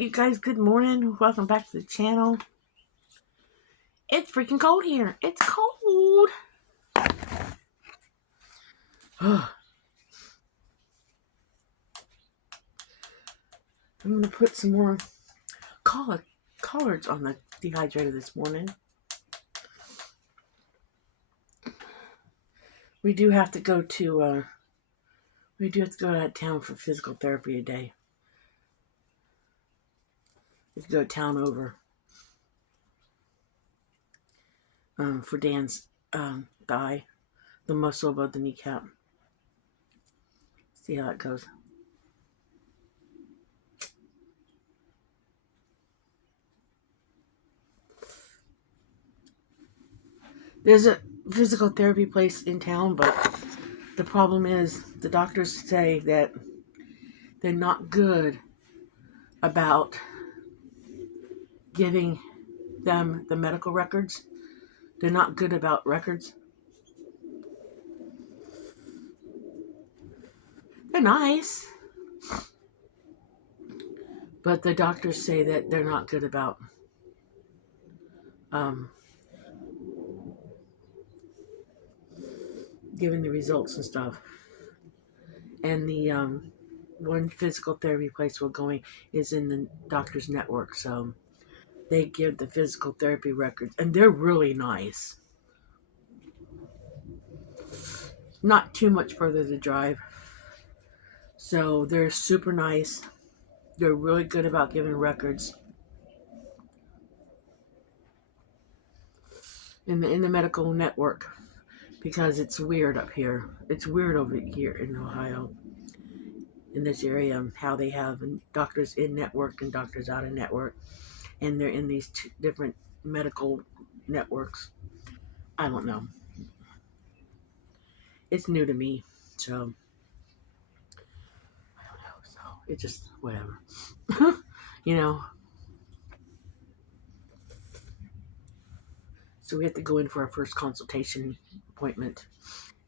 you guys, good morning. Welcome back to the channel. It's freaking cold here. It's cold. I'm going to put some more collards on the dehydrator this morning. We do have to go to, out of town for physical therapy today. We have to go town over for Dan's thigh, the muscle above the kneecap. See how that goes. There's a physical therapy place in town, but the problem is the doctors say that they're not good about giving them the medical records. They're not good about records. They're nice, but the doctors say that they're not good about giving the results and stuff. And the one physical therapy place we're going is in the doctor's network, so they give the physical therapy records, and they're really nice. Not too much further to drive, so they're super nice. They're really good about giving records. In the medical network, because it's weird up here. It's weird over here in Ohio, in this area, how they have doctors in network and doctors out of network, and they're in these two different medical networks. I don't know. It's new to me, so I don't know. So it's just whatever, you know. So we have to go in for our first consultation appointment,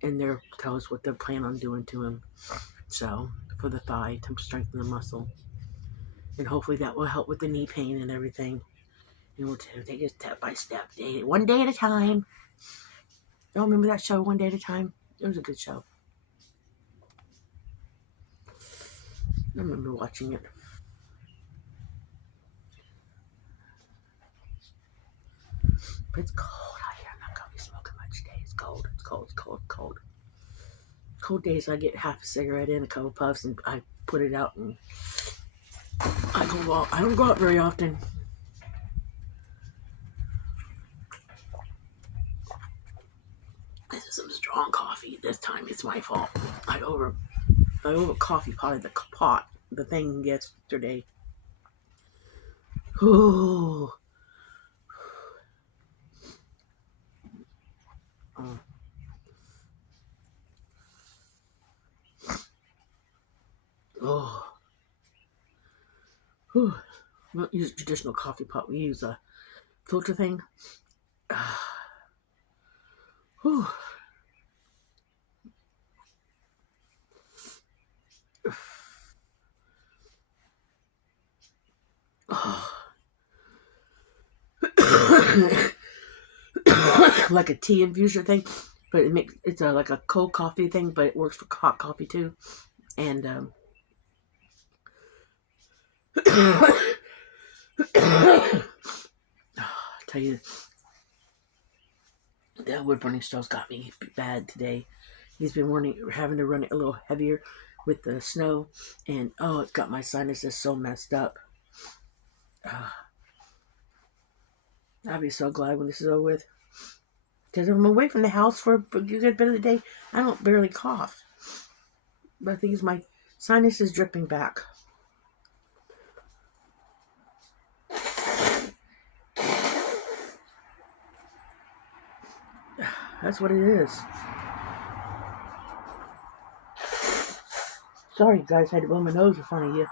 and they'll tell us what they plan on doing to him. So for the thigh to strengthen the muscle, and hopefully that will help with the knee pain and everything. And we'll take it step by step, one day at a time. Y'all remember that show, One Day at a Time? It was a good show. I remember watching it. But it's cold out here. I'm not going to be smoking much today. It's cold. It's cold. It's cold. It's cold. Cold days, I get half a cigarette in, a couple puffs, and I put it out, and I go out. I don't go out very often. This is some strong coffee. This time it's my fault. I over coffee potted the thing yesterday. Ooh. Oh. Whew. We don't use a traditional coffee pot. We use a filter thing. Whew. Oh. Like a tea infuser thing, but it's like a cold coffee thing, but it works for hot coffee too. And I tell you, that wood burning stove's got me bad today. He's been having to run it a little heavier with the snow, and it's got my sinuses so messed up. I'll be so glad when this is over with, because if I'm away from the house for a good bit of the day, I don't barely cough. But I think it's my sinus is dripping back. That's what it is. Sorry, guys, I had to blow my nose in front of you.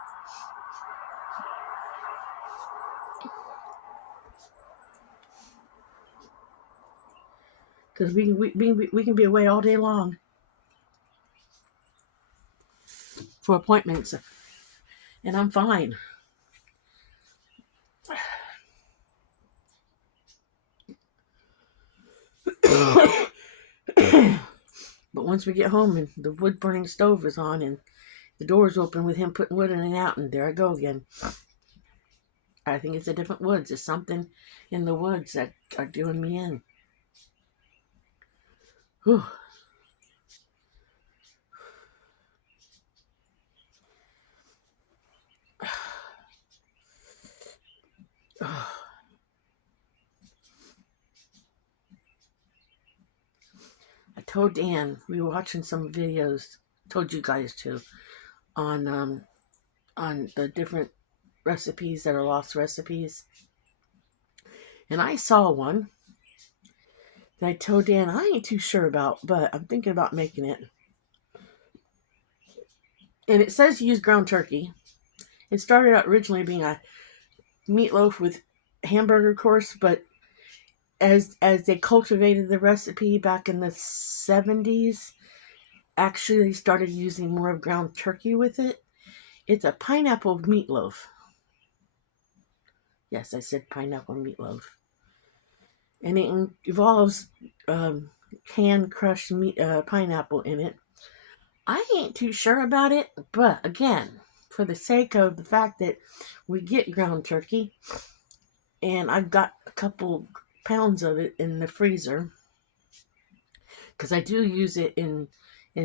Because we can be away all day long for appointments, and I'm fine. But once we get home and the wood burning stove is on and the door's open with him putting wood in and out, and there I go again. I think it's a different woods. There's something in the woods that are doing me in. Whew. I told Dan, we were watching some videos, told you guys too, on the different recipes that are lost recipes. And I saw one that I told Dan I ain't too sure about, but I'm thinking about making it. And it says use ground turkey. It started out originally being a meatloaf with hamburger course, but as they cultivated the recipe back in the 70s, actually started using more of ground turkey with it. It's a pineapple meatloaf. Yes, I said pineapple meatloaf. And it involves hand crushed pineapple in it. I ain't too sure about it, but again, for the sake of the fact that we get ground turkey, and I've got a couple pounds of it in the freezer, because I do use it in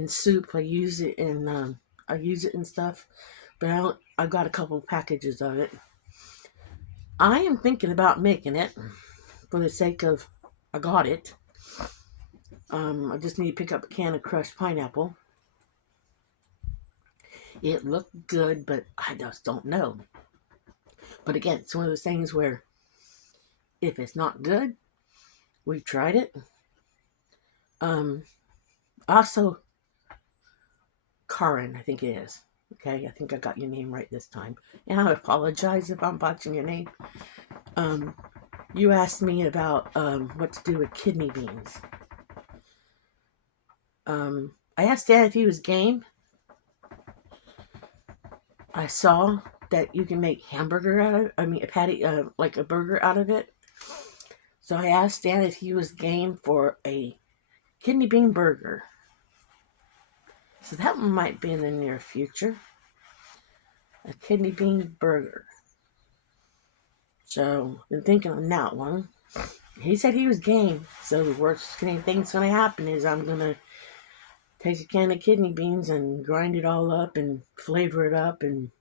soup. I use it in stuff, but I've got a couple packages of it. I am thinking about making it for the sake of I got it. I just need to pick up a can of crushed pineapple. It looked good, but I just don't know. But again, it's one of those things where if it's not good, we tried it. Also, Karen, I think it is. Okay, I think I got your name right this time. And I apologize if I'm botching your name. You asked me about what to do with kidney beans. I asked Dad if he was game. I saw that you can make hamburger out of it. I mean, a patty, like a burger out of it. So I asked Dan if he was game for a kidney bean burger. So that one might be in the near future. A kidney bean burger. So, been thinking on that one. He said he was game. So the worst thing that's going to happen is I'm going to take a can of kidney beans and grind it all up and flavor it up. And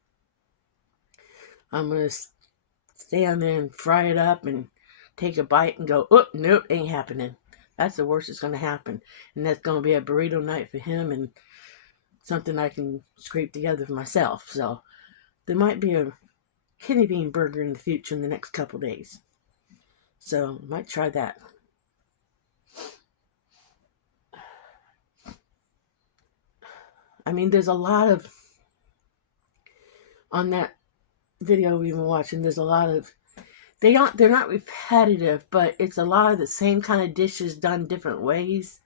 I'm going to stand there and fry it up and take a bite and go, oh, nope, ain't happening. That's the worst that's going to happen. And that's going to be a burrito night for him and something I can scrape together for myself. So there might be a kidney bean burger in the future in the next couple days. So might try that. I mean, there's a lot of, on that video we've been watching, there's a lot of, they're not repetitive, but it's a lot of the same kind of dishes done different ways.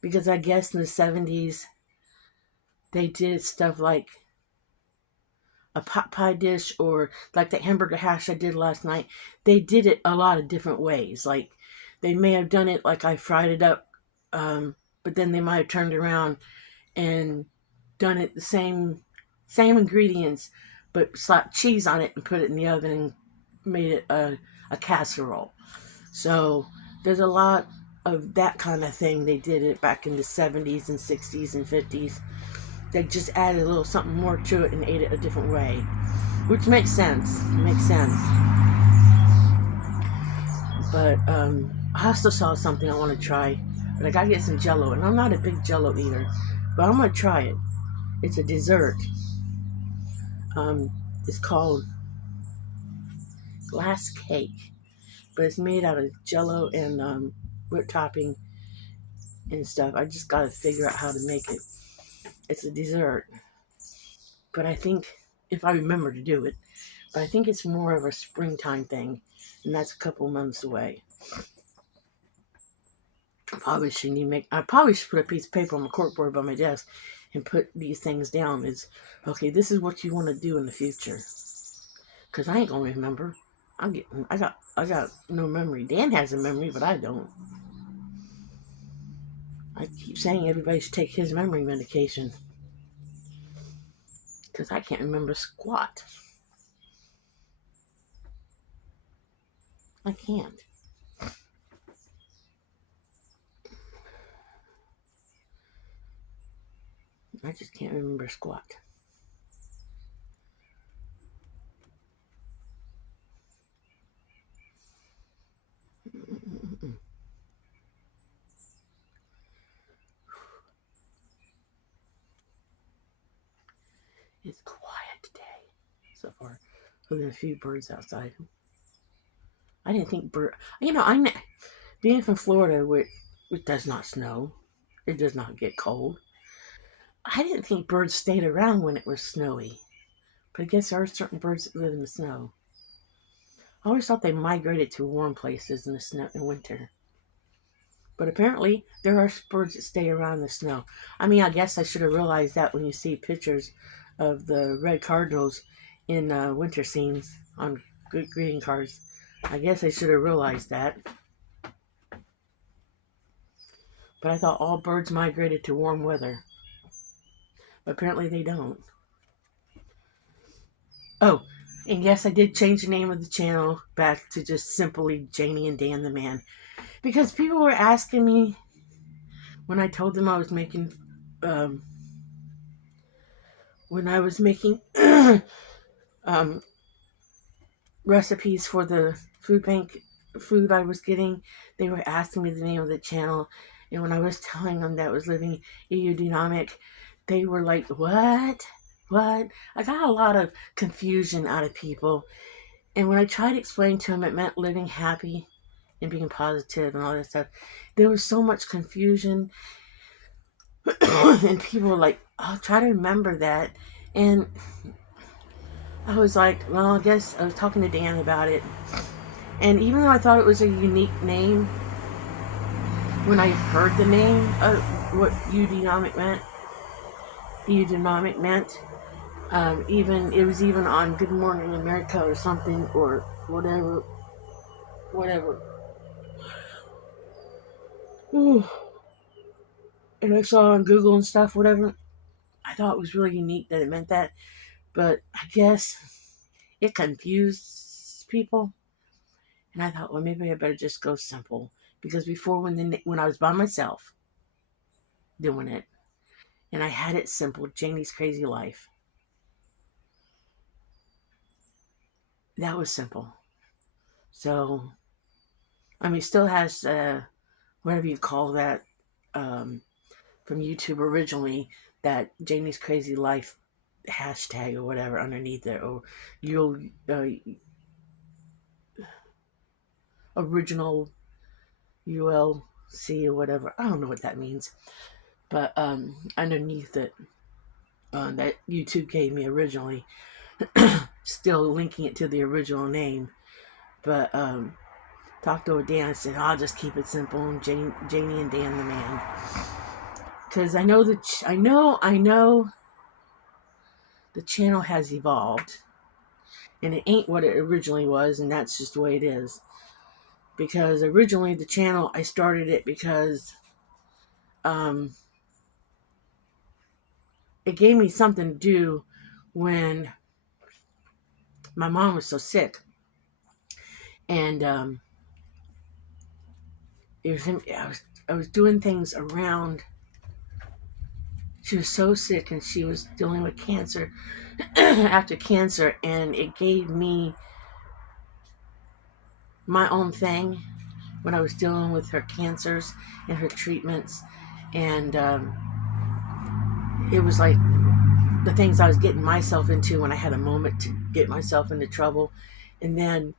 Because I guess in the 70s, they did stuff like a pot pie dish or like that hamburger hash I did last night. They did it a lot of different ways. Like they may have done it like I fried it up, but then they might have turned around and done it the same ingredients, but slapped cheese on it and put it in the oven and made it a casserole. So there's a lot of that kind of thing. They did it back in the 70s and 60s and 50s. They just added a little something more to it and ate it a different way, which makes sense. But I also saw something I want to try, but I gotta get some Jell-O, and I'm not a big Jell-O eater, but I'm gonna try it. It's a dessert. It's called glass cake, but it's made out of Jell-O and whipped topping and stuff. I just gotta figure out how to make it. It's a dessert, but I think if I remember to do it, but I think it's more of a springtime thing, and that's a couple months away. I probably should put a piece of paper on my corkboard by my desk and put these things down. It's okay. This is what you want to do in the future, because I ain't gonna remember. I got no memory. Dan has a memory, but I don't. I keep saying everybody should take his memory medication because I can't remember squat. I can't. I just can't remember squat. It's quiet today so far. Other than a few birds outside. I didn't think bird. Being from Florida, where it does not snow, it does not get cold. I didn't think birds stayed around when it was snowy. But I guess there are certain birds that live in the snow. I always thought they migrated to warm places in the snow in winter. But apparently, there are birds that stay around the snow. I mean, I guess I should have realized that when you see pictures of the red cardinals in winter scenes on greeting cards. I guess I should have realized that. But I thought all birds migrated to warm weather. But apparently they don't. Oh, and yes, I did change the name of the channel back to just simply Janie and Dan the Man. Because people were asking me when I told them I was making when I was making um, recipes for the food bank food I was getting, they were asking me the name of the channel. And when I was telling them that I was living EU Dynamic, they were like, what? What? I got a lot of confusion out of people. And when I tried to explain to them it meant living happy and being positive and all that stuff, there was so much confusion. And people were like, I'll try to remember that. And I was like, well, I guess I was talking to Dan about it. And even though I thought it was a unique name, when I heard the name of what Udynamic meant, even it was even on Good Morning America or something or whatever. Ooh. And I saw on Google and stuff, whatever. I thought it was really unique that it meant that, but I guess it confused people. And I thought, well, maybe I better just go simple because before when I was by myself doing it, and I had it simple, Janie's Crazy Life. That was simple. So, I mean, it still has whatever you call that from YouTube originally, that Janie's Crazy Life hashtag or whatever underneath it, or you'll original ULC or whatever. I don't know what that means, but underneath it that YouTube gave me originally, still linking it to the original name, but talked over Dan and said, I'll just keep it simple and Janie and Dan the Man, because I know the channel has evolved, and it ain't what it originally was, and that's just the way it is. Because originally the channel, I started it because it gave me something to do when my mom was so sick, and I was doing things around. She was so sick, and she was dealing with cancer after cancer, and it gave me my own thing when I was dealing with her cancers and her treatments, and it was like the things I was getting myself into when I had a moment to get myself into trouble. And then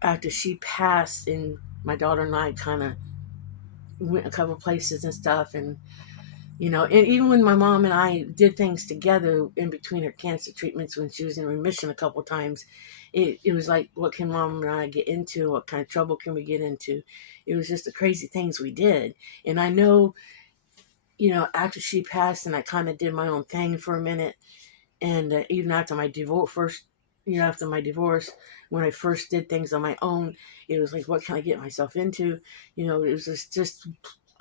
after she passed, and my daughter and I kind of went a couple places and stuff, and and even when my mom and I did things together in between her cancer treatments when she was in remission a couple times, it was like, what can mom and I get into? What kind of trouble can we get into? It was just the crazy things we did. And I know, after she passed and I kind of did my own thing for a minute, and even after my divorce, after my divorce, when I first did things on my own, it was like, what can I get myself into? It was just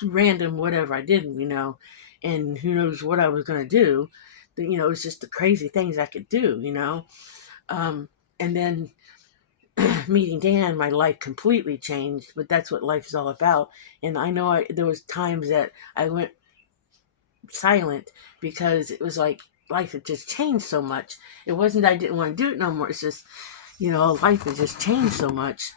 random whatever I did, and who knows what I was going to do. It was just the crazy things I could do, and then meeting Dan, my life completely changed, but that's what life is all about. And I know there was times that I went silent because it was like life had just changed so much. It wasn't that I didn't want to do it no more. It's just, life had just changed so much.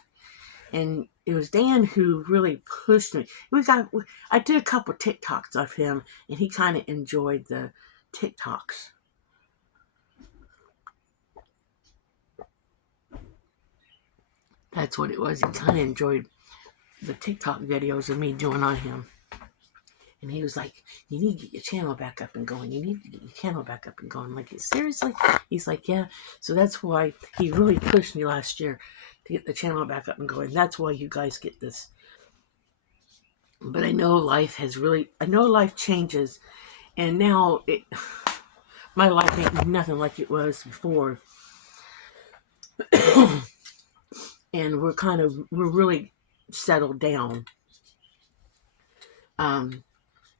And it was Dan who really pushed me. I did a couple of TikToks of him, and he kind of enjoyed the TikToks. That's what it was. He kind of enjoyed the TikTok videos of me doing on him. And he was like, you need to get your channel back up and going. You need to get your channel back up and going. I'm like, seriously? He's like, yeah. So that's why he really pushed me last year to get the channel back up and going. That's why you guys get this. But I know life changes. And now my life ain't nothing like it was before. And we're really settled down.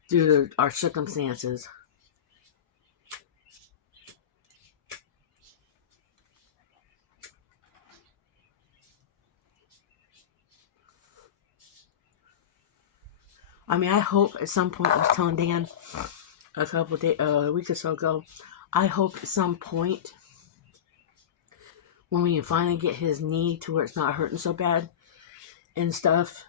Due to our circumstances. I mean, I hope at some point, I was telling Dan a week or so ago, I hope at some point when we can finally get his knee to where it's not hurting so bad and stuff,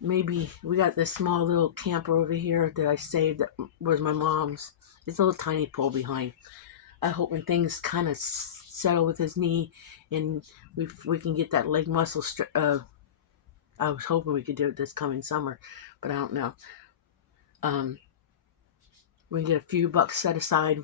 maybe we got this small little camper over here that I saved that was my mom's. It's a little tiny pole behind. I hope when things kind of settle with his knee and we can get that leg muscle. I was hoping we could do it this coming summer, but I don't know. We can get a few bucks set aside.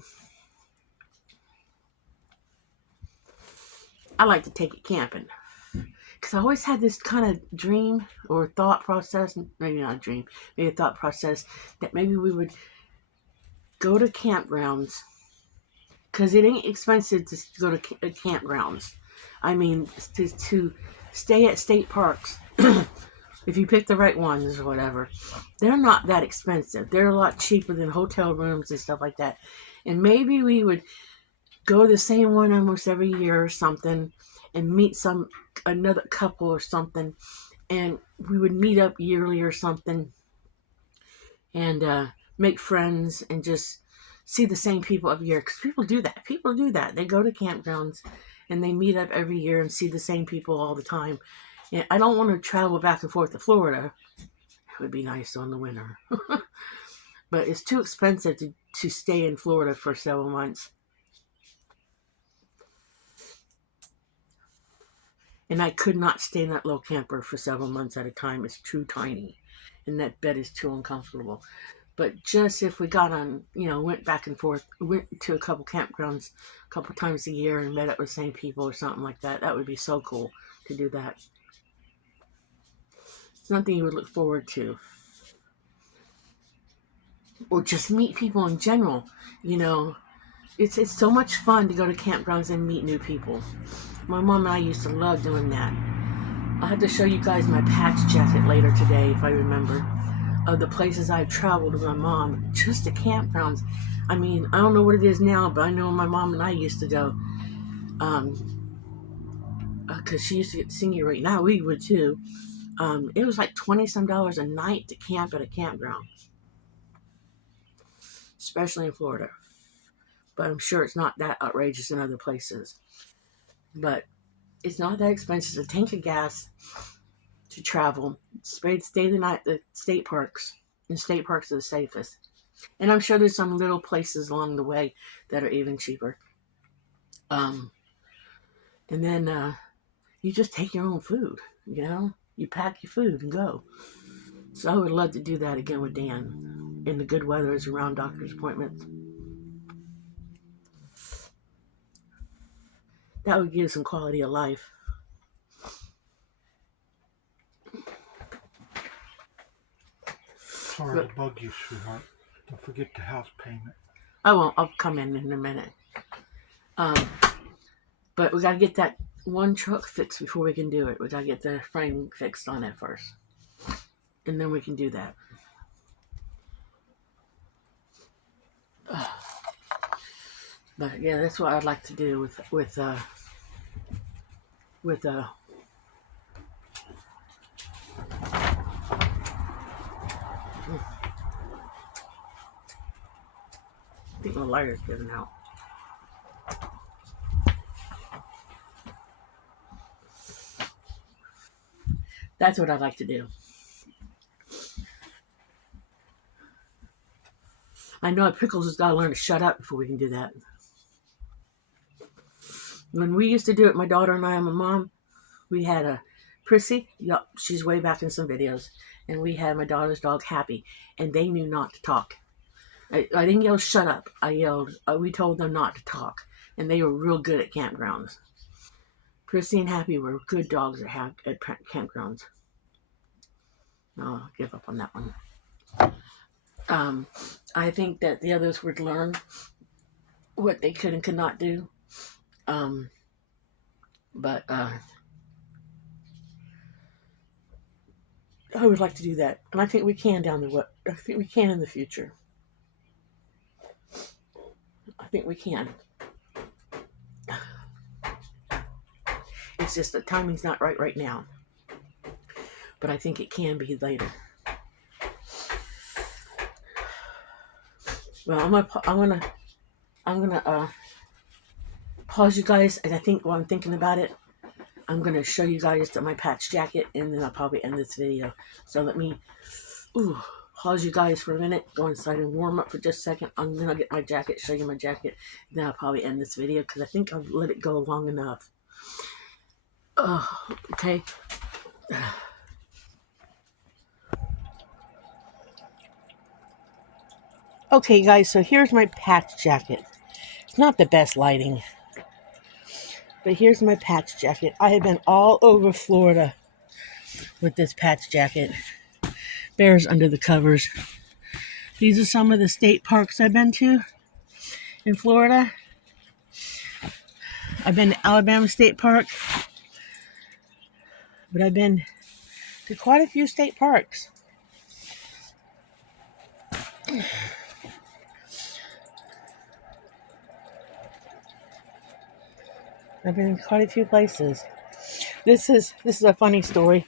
I like to take it camping. Because I always had this kind of dream or thought process, maybe not a dream, maybe a thought process, that maybe we would go to campgrounds. Because it ain't expensive to go to campgrounds. I mean, to stay at state parks, if you pick the right ones or whatever, they're not that expensive. They're a lot cheaper than hotel rooms and stuff like that. And maybe we would go to the same one almost every year or something and meet another couple or something, and we would meet up yearly or something and make friends and just see the same people every year. Because people do that. They go to campgrounds and they meet up every year and see the same people all the time. And I don't want to travel back and forth to Florida. It would be nice in the winter. But it's too expensive to stay in Florida for several months. And I could not stay in that little camper for several months at a time. It's too tiny. And that bed is too uncomfortable. But just if we got on, went back and forth, went to a couple campgrounds a couple times a year and met up with the same people or something like that, that would be so cool to do that. Something you would look forward to. Or just meet people in general. It's so much fun to go to campgrounds and meet new people. My mom and I used to love doing that. I'll have to show you guys my patch jacket later today if I remember. Of the places I've traveled with my mom, just to campgrounds. I mean, I don't know what it is now, but I know my mom and I used to go. Because she used to get senior rate. Now we would too. It was like $20-some a night to camp at a campground. Especially in Florida. But I'm sure it's not that outrageous in other places. But it's not that expensive. A tank of gas to travel. Stay the night at the state parks. And state parks are the safest. And I'm sure there's some little places along the way that are even cheaper. And then you just take your own food. You pack your food and go. So I would love to do that again with Dan. In the good weather is around doctor's appointments. That would give some quality of life. Sorry to bug you, sweetheart. Don't forget the house payment. I won't. I'll come in a minute. But we gotta get that one truck fixed before we can do it. We gotta get the frame fixed on it first, and then we can do that. But yeah, that's what I'd like to do with I think my lighter's giving out. That's what I'd like to do. I know Pickles has got to learn to shut up before we can do that. When we used to do it, my daughter and I and my mom, we had a Prissy. Yup, she's way back in some videos. And we had my daughter's dog, Happy. And they knew not to talk. I didn't yell, shut up. I yelled, we told them not to talk. And they were real good at campgrounds. Prissy and Happy were good dogs at campgrounds. I'll give up on that one. I think that the others would learn what they could and could not do. But I would like to do that. And I think we can I think we can in the future. I think we can. It's just the timing's not right now. But I think it can be later. Well, I'm gonna pause you guys, and I think while I'm thinking about it, I'm gonna show you guys my patch jacket, and then I'll probably end this video. So let me pause you guys for a minute, go inside and warm up for just a second. I'm gonna get my jacket, show you my jacket, and then I'll probably end this video because I think I've let it go long enough. Okay. Okay, guys, so here's my patch jacket. It's not the best lighting, but here's my patch jacket. I have been all over Florida with this patch jacket. Bears under the covers. These are some of the state parks I've been to in Florida. I've been to Alabama State Park, but I've been to quite a few state parks. I've been in quite a few places. This is a funny story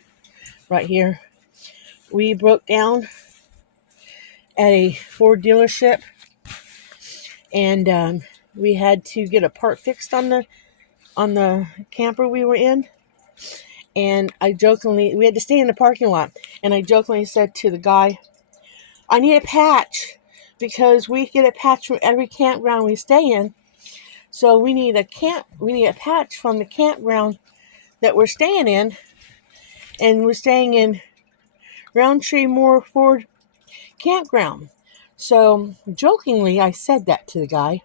right here. We broke down at a Ford dealership, and we had to get a part fixed on the camper we were in. And we had to stay in the parking lot, and I jokingly said to the guy, I need a patch because we get a patch from every campground we stay in. So we need a patch from the campground that we're staying in, and we're staying in Roundtree Moore Ford Campground. So jokingly, I said that to the guy.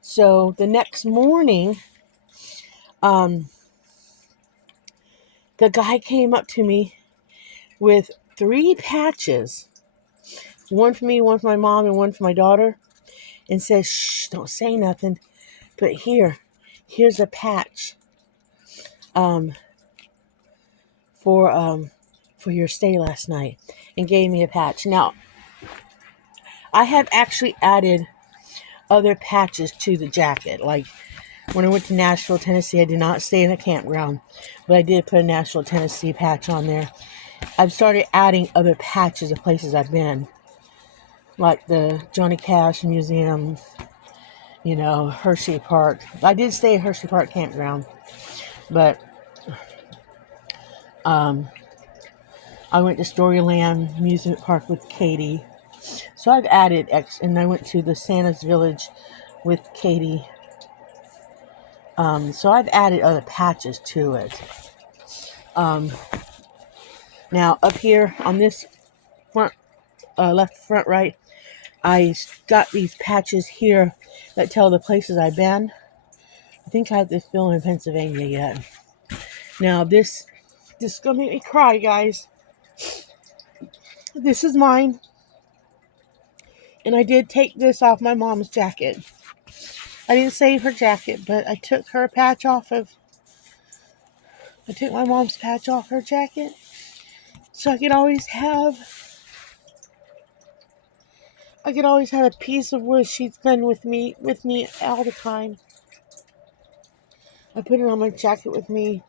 So the next morning, the guy came up to me with 3 patches, one for me, one for my mom, and one for my daughter, and says, "Shh, don't say nothing. But here's a patch for your stay last night," and gave me a patch. Now, I have actually added other patches to the jacket. Like when I went to Nashville, Tennessee, I did not stay in a campground, but I did put a Nashville, Tennessee patch on there. I've started adding other patches of places I've been, like the Johnny Cash Museum, Hershey Park. I did stay at Hershey Park Campground, but I went to Storyland Amusement Park with Katie. So I've added and I went to the Santa's Village with Katie. So I've added other patches to it. Now up here on this front, left, front, right, I got these patches here that tell the places I've been. I think I have this fill in Pennsylvania yet. Now this is gonna make me cry, guys. This is mine. And I did take this off my mom's jacket. I didn't save her jacket, but I took her patch off of. I took my mom's patch off her jacket, so I could always have a piece of where she's been with me all the time. I put it on my jacket with me,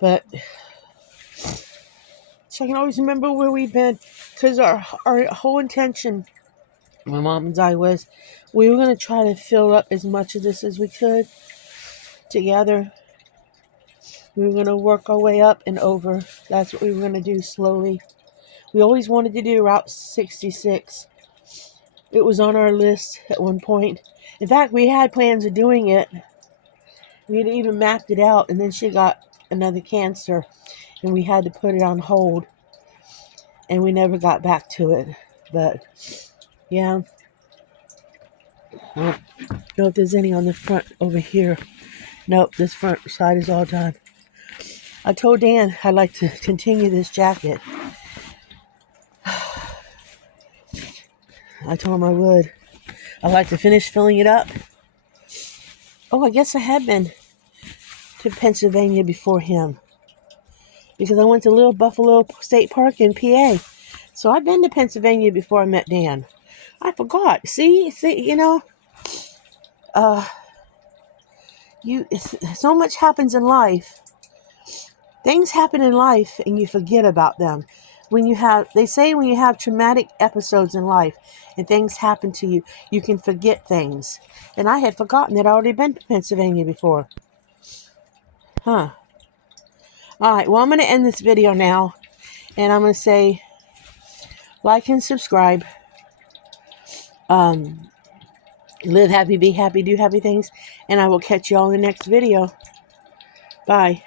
but so I can always remember where we've been, because our whole intention, my mom and I, was we were going to try to fill up as much of this as we could together. We were going to work our way up and over. That's what we were going to do slowly. We always wanted to do Route 66. It was on our list at one point. In fact, we had plans of doing it. We had even mapped it out, and then she got another cancer, and we had to put it on hold, and we never got back to it. But yeah, I don't know if there's any on the front over here. Nope, this front side is all done. I told Dan I'd like to continue this jacket. I told him I would. I'd like to finish filling it up. Oh, I guess I had been to Pennsylvania before him, because I went to Little Buffalo State Park in PA. So I've been to Pennsylvania before I met Dan. I forgot. See, so much happens in life. Things happen in life and you forget about them. They say when you have traumatic episodes in life and things happen to you, you can forget things. And I had forgotten that I'd already been to Pennsylvania before. Huh. Alright, well, I'm going to end this video now. And I'm going to say, like and subscribe. Live happy, be happy, do happy things. And I will catch you all in the next video. Bye.